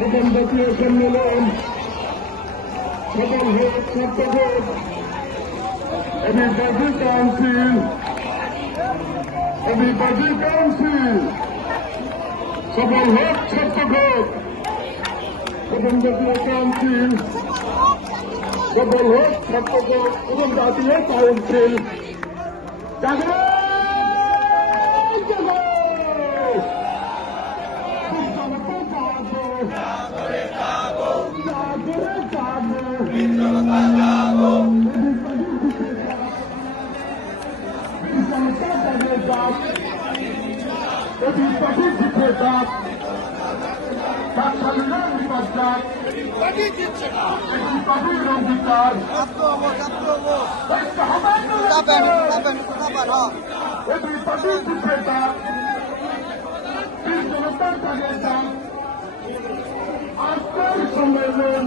প্রথম জাতীয় সম্মেলন সফল হোক সার্থক হোক। Everybody Council, Everybody Council, সফল হোক সার্থক হোক। প্রথম জাতীয় কাউন্সিল সফল হোক সার্থক হোক। প্রথম জাতীয় কাউন্সিল সম্মেলন